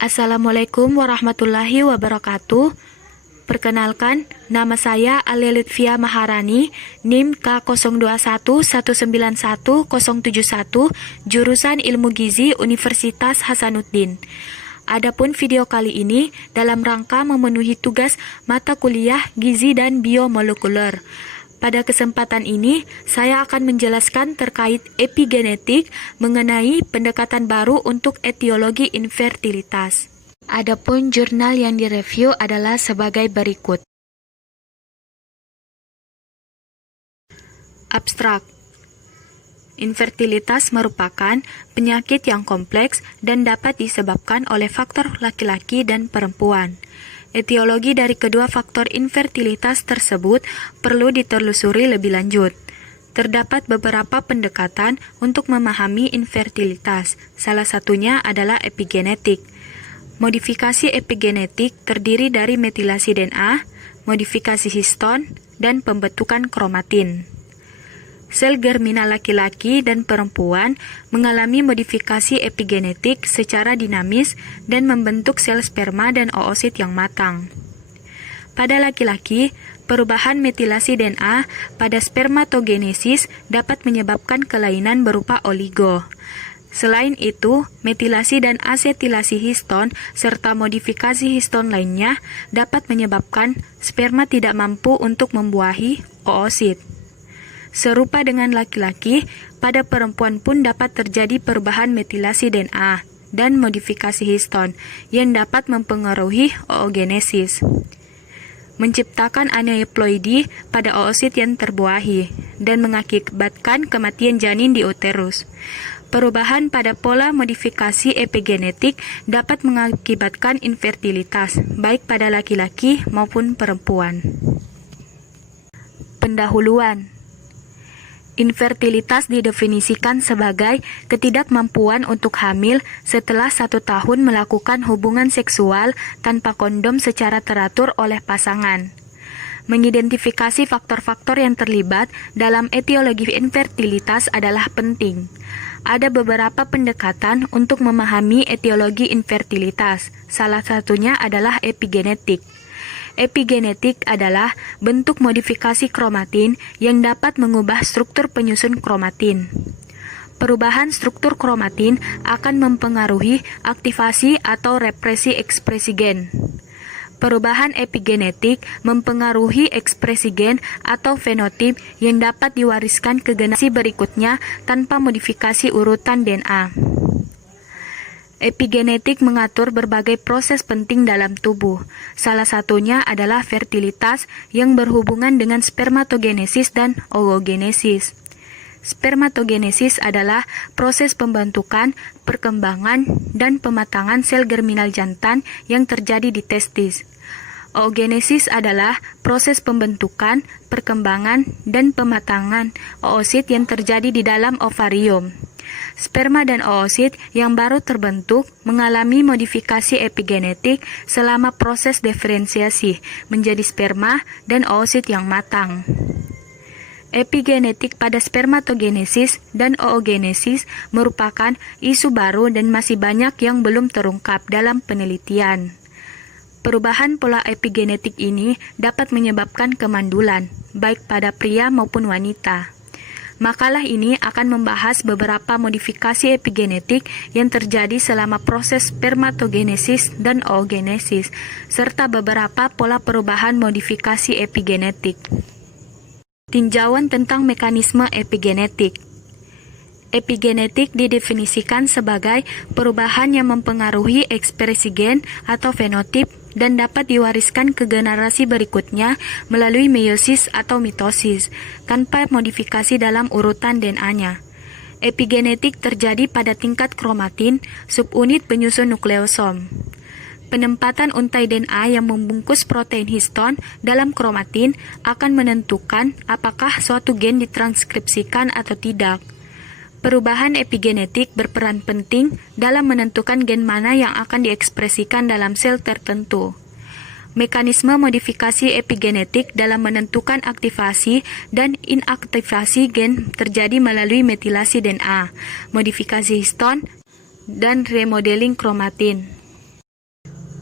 Assalamualaikum warahmatullahi wabarakatuh. Perkenalkan, nama saya Alia Lutfia Maharani, NIM K0211911071, jurusan Ilmu Gizi Universitas Hasanuddin. Adapun video kali ini dalam rangka memenuhi tugas mata kuliah Gizi dan Biomolekuler. Pada kesempatan ini, saya akan menjelaskan terkait epigenetik mengenai pendekatan baru untuk etiologi infertilitas. Adapun jurnal yang direview adalah sebagai berikut. Abstrak. Infertilitas merupakan penyakit yang kompleks dan dapat disebabkan oleh faktor laki-laki dan perempuan. Etiologi dari kedua faktor infertilitas tersebut perlu ditelusuri lebih lanjut. Terdapat beberapa pendekatan untuk memahami infertilitas. Salah satunya adalah epigenetik. Modifikasi epigenetik terdiri dari metilasi DNA, modifikasi histon, dan pembentukan kromatin. Sel germinal laki-laki dan perempuan mengalami modifikasi epigenetik secara dinamis dan membentuk sel sperma dan oosit yang matang. Pada laki-laki, perubahan metilasi DNA pada spermatogenesis dapat menyebabkan kelainan berupa oligo. Selain itu, metilasi dan asetilasi histon serta modifikasi histon lainnya dapat menyebabkan sperma tidak mampu untuk membuahi oosit. Serupa dengan laki-laki, pada perempuan pun dapat terjadi perubahan metilasi DNA dan modifikasi histon yang dapat mempengaruhi oogenesis, menciptakan aneuploidi pada oosit yang terbuahi, dan mengakibatkan kematian janin di uterus. Perubahan pada pola modifikasi epigenetik dapat mengakibatkan infertilitas, baik pada laki-laki maupun perempuan. Pendahuluan. Infertilitas didefinisikan sebagai ketidakmampuan untuk hamil setelah 1 tahun melakukan hubungan seksual tanpa kondom secara teratur oleh pasangan. Mengidentifikasi faktor-faktor yang terlibat dalam etiologi infertilitas adalah penting. Ada beberapa pendekatan untuk memahami etiologi infertilitas. Salah satunya adalah epigenetik. Epigenetik adalah bentuk modifikasi kromatin yang dapat mengubah struktur penyusun kromatin. Perubahan struktur kromatin akan mempengaruhi aktivasi atau represi ekspresi gen. Perubahan epigenetik mempengaruhi ekspresi gen atau fenotip yang dapat diwariskan ke generasi berikutnya tanpa modifikasi urutan DNA. Epigenetik mengatur berbagai proses penting dalam tubuh. Salah satunya adalah fertilitas yang berhubungan dengan spermatogenesis dan oogenesis. Spermatogenesis adalah proses pembentukan, perkembangan, dan pematangan sel germinal jantan yang terjadi di testis. Oogenesis adalah proses pembentukan, perkembangan, dan pematangan oosit yang terjadi di dalam ovarium. Sperma dan oosit yang baru terbentuk mengalami modifikasi epigenetik selama proses diferensiasi menjadi sperma dan oosit yang matang. Epigenetik pada spermatogenesis dan oogenesis merupakan isu baru dan masih banyak yang belum terungkap dalam penelitian. Perubahan pola epigenetik ini dapat menyebabkan kemandulan, baik pada pria maupun wanita. Makalah ini akan membahas beberapa modifikasi epigenetik yang terjadi selama proses spermatogenesis dan oogenesis, serta beberapa pola perubahan modifikasi epigenetik. Tinjauan tentang mekanisme epigenetik. Epigenetik didefinisikan sebagai perubahan yang mempengaruhi ekspresi gen atau fenotip dan dapat diwariskan ke generasi berikutnya melalui meiosis atau mitosis, tanpa modifikasi dalam urutan DNA-nya. Epigenetik terjadi pada tingkat kromatin, subunit penyusun nukleosom. Penempatan untai DNA yang membungkus protein histon dalam kromatin akan menentukan apakah suatu gen ditranskripsikan atau tidak. Perubahan epigenetik berperan penting dalam menentukan gen mana yang akan diekspresikan dalam sel tertentu. Mekanisme modifikasi epigenetik dalam menentukan aktivasi dan inaktivasi gen terjadi melalui metilasi DNA, modifikasi histon, dan remodeling kromatin.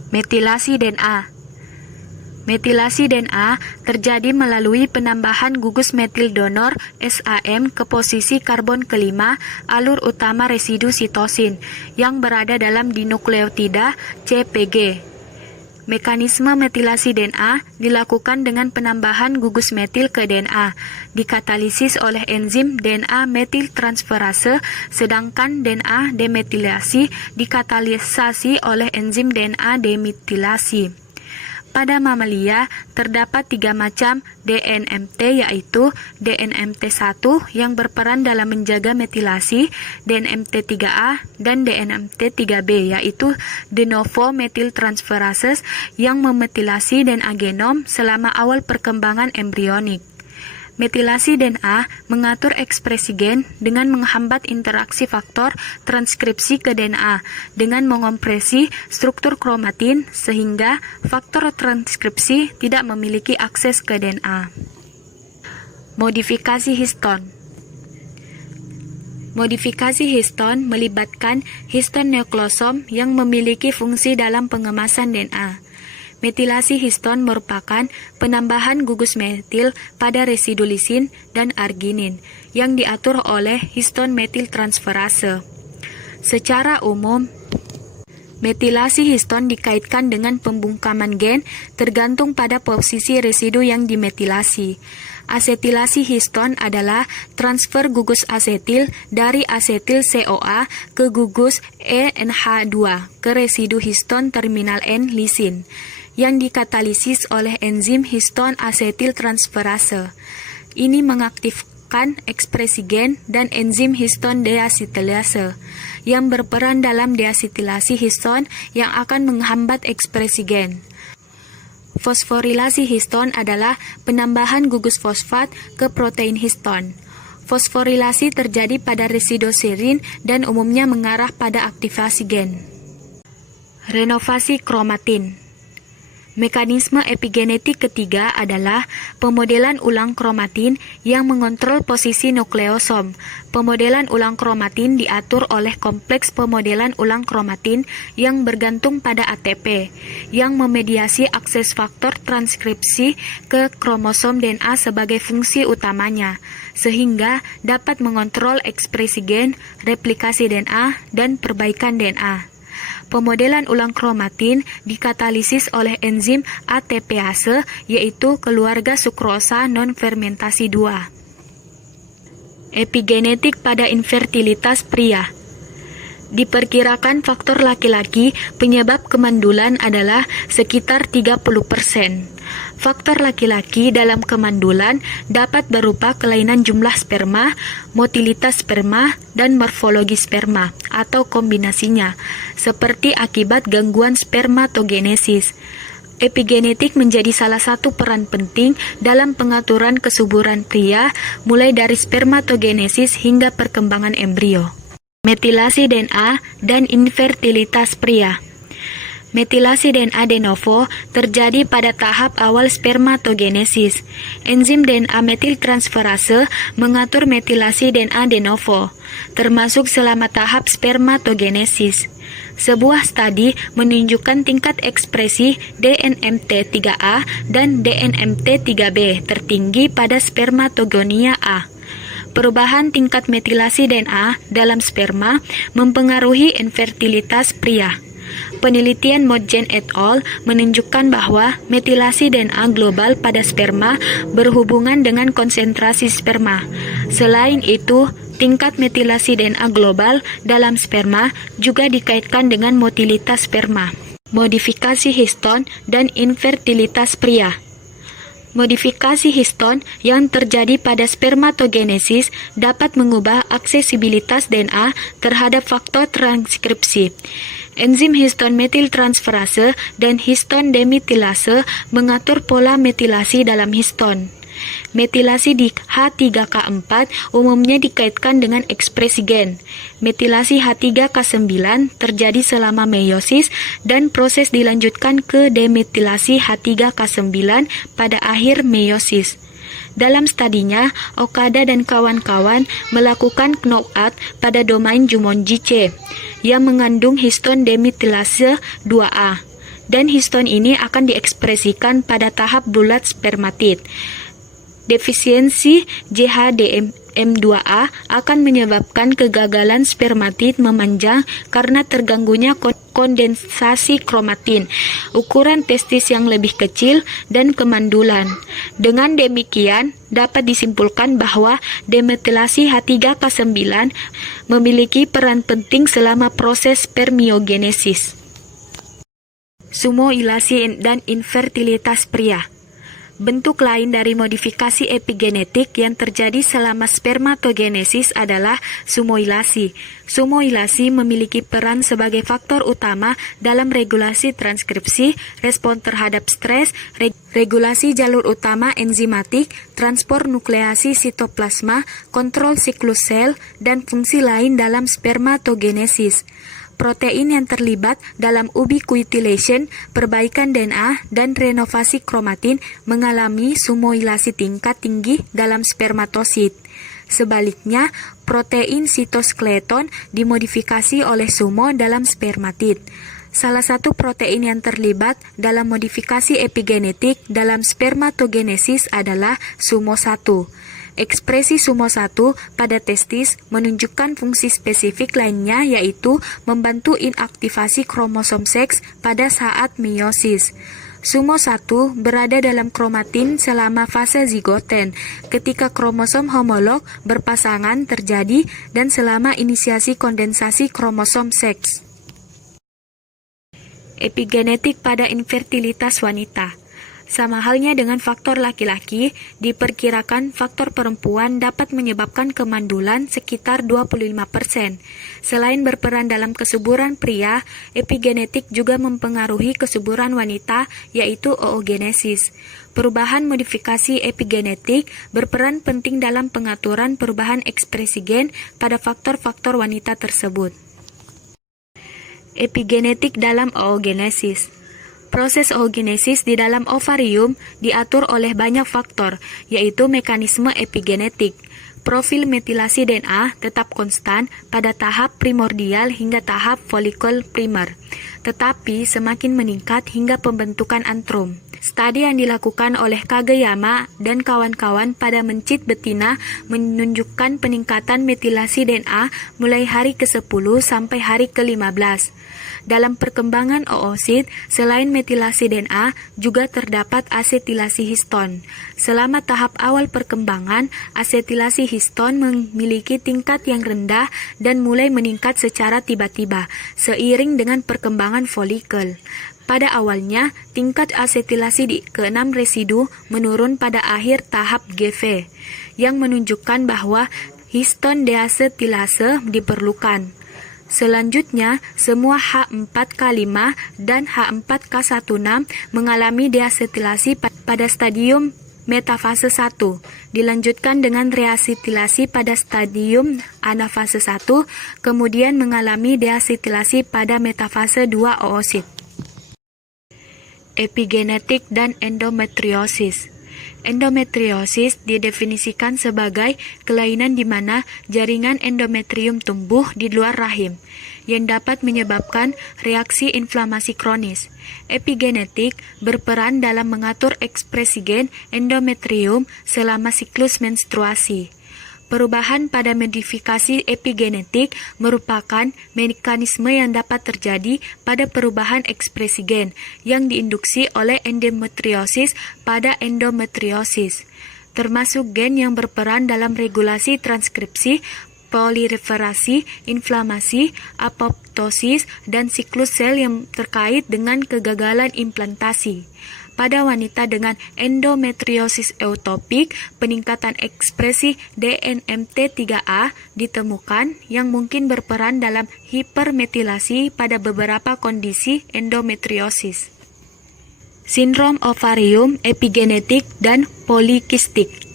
Metilasi DNA. Metilasi DNA terjadi melalui penambahan gugus metil donor SAM ke posisi karbon kelima alur utama residu sitosin yang berada dalam dinukleotida CPG. Mekanisme metilasi DNA dilakukan dengan penambahan gugus metil ke DNA, dikatalisis oleh enzim DNA metiltransferase, sedangkan DNA demetilasi dikatalisasi oleh enzim DNA demetilasi. Pada mamalia, terdapat 3 macam DNMT, yaitu DNMT1 yang berperan dalam menjaga metilasi, DNMT3A, dan DNMT3B, yaitu de novo methyltransferases yang memetilasi DNA genom selama awal perkembangan embrionik. Metilasi DNA mengatur ekspresi gen dengan menghambat interaksi faktor transkripsi ke DNA dengan mengompresi struktur kromatin sehingga faktor transkripsi tidak memiliki akses ke DNA. Modifikasi histon. Modifikasi histon melibatkan histon nukleosom yang memiliki fungsi dalam pengemasan DNA. Metilasi histon merupakan penambahan gugus metil pada residu lisin dan arginin yang diatur oleh histon metiltransferase. Secara umum, metilasi histon dikaitkan dengan pembungkaman gen tergantung pada posisi residu yang dimetilasi. Asetilasi histon adalah transfer gugus asetil dari asetil CoA ke gugus ENH2 ke residu histon terminal N lisin yang dikatalisis oleh enzim histon asetiltransferase. Ini mengaktifkan ekspresi gen dan enzim histon deasetilase yang berperan dalam deasetilasi histon yang akan menghambat ekspresi gen. Fosforilasi histon adalah penambahan gugus fosfat ke protein histon. Fosforilasi terjadi pada residu serin dan umumnya mengarah pada aktivasi gen. Renovasi kromatin. Mekanisme epigenetik ketiga adalah pemodelan ulang kromatin yang mengontrol posisi nukleosom. Pemodelan ulang kromatin diatur oleh kompleks pemodelan ulang kromatin yang bergantung pada ATP, yang memediasi akses faktor transkripsi ke kromosom DNA sebagai fungsi utamanya, sehingga dapat mengontrol ekspresi gen, replikasi DNA, dan perbaikan DNA. Pemodelan ulang kromatin dikatalisis oleh enzim ATPase, yaitu keluarga sukrosa non-fermentasi 2. Epigenetik pada infertilitas pria. Diperkirakan faktor laki-laki penyebab kemandulan adalah sekitar 30%. Faktor laki-laki dalam kemandulan dapat berupa kelainan jumlah sperma, motilitas sperma, dan morfologi sperma, atau kombinasinya, seperti akibat gangguan spermatogenesis. Epigenetik menjadi salah satu peran penting dalam pengaturan kesuburan pria, mulai dari spermatogenesis hingga perkembangan embrio. Metilasi DNA dan infertilitas pria. Metilasi DNA de novo terjadi pada tahap awal spermatogenesis. Enzim DNA metiltransferase mengatur metilasi DNA de novo, termasuk selama tahap spermatogenesis. Sebuah studi menunjukkan tingkat ekspresi DNMT3A dan DNMT3B tertinggi pada spermatogonia A. Perubahan tingkat metilasi DNA dalam sperma mempengaruhi infertilitas pria. Penelitian Modgen et al. Menunjukkan bahwa metilasi DNA global pada sperma berhubungan dengan konsentrasi sperma. Selain itu, tingkat metilasi DNA global dalam sperma juga dikaitkan dengan motilitas sperma. Modifikasi histon dan infertilitas pria. Modifikasi histon yang terjadi pada spermatogenesis dapat mengubah aksesibilitas DNA terhadap faktor transkripsi. Enzim histon metiltransferase dan histon demetilase mengatur pola metilasi dalam histon. Metilasi di H3K4 umumnya dikaitkan dengan ekspresi gen. Metilasi H3K9 terjadi selama meiosis dan proses dilanjutkan ke demetilasi H3K9 pada akhir meiosis. Dalam studinya, Okada dan kawan-kawan melakukan knockout pada domain Jumonji C yang mengandung histon demetilase 2A. dan histon ini akan diekspresikan pada tahap bulat spermatid. Defisiensi JHDM2A akan menyebabkan kegagalan spermatid memanjang karena terganggunya kondensasi kromatin, ukuran testis yang lebih kecil, dan kemandulan. Dengan demikian, dapat disimpulkan bahwa demetilasi H3K9 memiliki peran penting selama proses spermiogenesis. Sumoilasi dan infertilitas pria. Bentuk lain dari modifikasi epigenetik yang terjadi selama spermatogenesis adalah sumoilasi. Sumoilasi memiliki peran sebagai faktor utama dalam regulasi transkripsi, respon terhadap stres, regulasi jalur utama enzimatik, transport nukleasi sitoplasma, kontrol siklus sel, dan fungsi lain dalam spermatogenesis. Protein yang terlibat dalam ubiquitination, perbaikan DNA, dan renovasi kromatin mengalami sumoilasi tingkat tinggi dalam spermatosit. Sebaliknya, protein sitoskeleton dimodifikasi oleh sumo dalam spermatid. Salah satu protein yang terlibat dalam modifikasi epigenetik dalam spermatogenesis adalah SUMO1. Ekspresi SUMO1 pada testis menunjukkan fungsi spesifik lainnya, yaitu membantu inaktivasi kromosom seks pada saat meiosis. SUMO1 berada dalam kromatin selama fase zigoten, ketika kromosom homolog berpasangan terjadi, dan selama inisiasi kondensasi kromosom seks. Epigenetik pada infertilitas wanita. Sama halnya dengan faktor laki-laki, diperkirakan faktor perempuan dapat menyebabkan kemandulan sekitar 25%. Selain berperan dalam kesuburan pria, epigenetik juga mempengaruhi kesuburan wanita, yaitu oogenesis. Perubahan modifikasi epigenetik berperan penting dalam pengaturan perubahan ekspresi gen pada faktor-faktor wanita tersebut. Epigenetik dalam oogenesis. Proses oogenesis di dalam ovarium diatur oleh banyak faktor, yaitu mekanisme epigenetik. Profil metilasi DNA tetap konstan pada tahap primordial hingga tahap folikel primer, tetapi semakin meningkat hingga pembentukan antrum. Studi yang dilakukan oleh Kageyama dan kawan-kawan pada mencit betina menunjukkan peningkatan metilasi DNA mulai hari ke-10 sampai hari ke-15. Dalam perkembangan oosit, selain metilasi DNA, juga terdapat asetilasi histon. Selama tahap awal perkembangan, asetilasi histon memiliki tingkat yang rendah dan mulai meningkat secara tiba-tiba, seiring dengan perkembangan folikel. Pada awalnya, tingkat asetilasi di ke-6 residu menurun pada akhir tahap GV, yang menunjukkan bahwa histon deasetilase diperlukan. Selanjutnya, semua H4K5 dan H4K16 mengalami deasetilasi pada stadium metafase 1, dilanjutkan dengan reasetilasi pada stadium anafase 1, kemudian mengalami deasetilasi pada metafase 2 oosit. Epigenetik dan endometriosis. Endometriosis didefinisikan sebagai kelainan di mana jaringan endometrium tumbuh di luar rahim, yang dapat menyebabkan reaksi inflamasi kronis. Epigenetik berperan dalam mengatur ekspresi gen endometrium selama siklus menstruasi. Perubahan pada modifikasi epigenetik merupakan mekanisme yang dapat terjadi pada perubahan ekspresi gen yang diinduksi oleh endometriosis pada endometriosis, termasuk gen yang berperan dalam regulasi transkripsi, proliferasi, inflamasi, apoptosis, dan siklus sel yang terkait dengan kegagalan implantasi. Pada wanita dengan endometriosis eutopik, peningkatan ekspresi DNMT3A ditemukan yang mungkin berperan dalam hipermetilasi pada beberapa kondisi endometriosis. Sindrom ovarium epigenetik dan polikistik.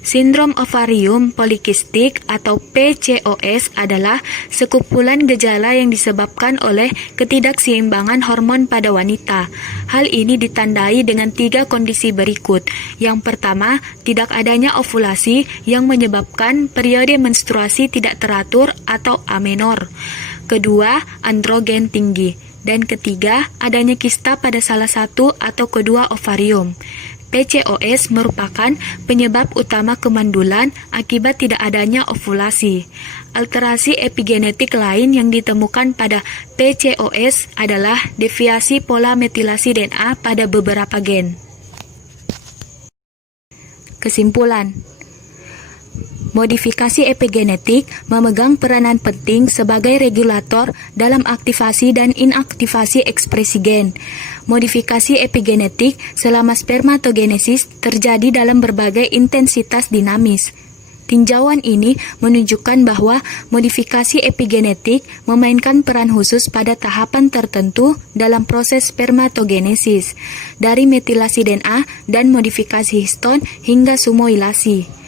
Sindrom ovarium polikistik atau PCOS adalah sekumpulan gejala yang disebabkan oleh ketidakseimbangan hormon pada wanita. Hal ini ditandai dengan 3 kondisi berikut. Yang pertama, tidak adanya ovulasi yang menyebabkan periode menstruasi tidak teratur atau amenor. Kedua, androgen tinggi. Dan ketiga, adanya kista pada salah satu atau kedua ovarium. PCOS merupakan penyebab utama kemandulan akibat tidak adanya ovulasi. Alterasi epigenetik lain yang ditemukan pada PCOS adalah deviasi pola metilasi DNA pada beberapa gen. Kesimpulan, modifikasi epigenetik memegang peranan penting sebagai regulator dalam aktivasi dan inaktivasi ekspresi gen. Modifikasi epigenetik selama spermatogenesis terjadi dalam berbagai intensitas dinamis. Tinjauan ini menunjukkan bahwa modifikasi epigenetik memainkan peran khusus pada tahapan tertentu dalam proses spermatogenesis, dari metilasi DNA dan modifikasi histon hingga sumoilasi.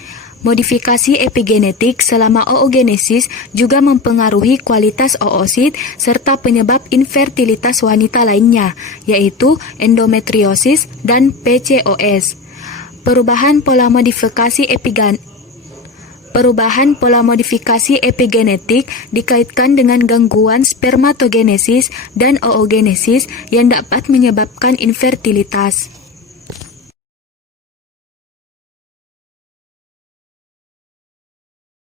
Modifikasi epigenetik selama oogenesis juga mempengaruhi kualitas oosit serta penyebab infertilitas wanita lainnya, yaitu endometriosis dan PCOS. Perubahan pola modifikasi epigenetik dikaitkan dengan gangguan spermatogenesis dan oogenesis yang dapat menyebabkan infertilitas.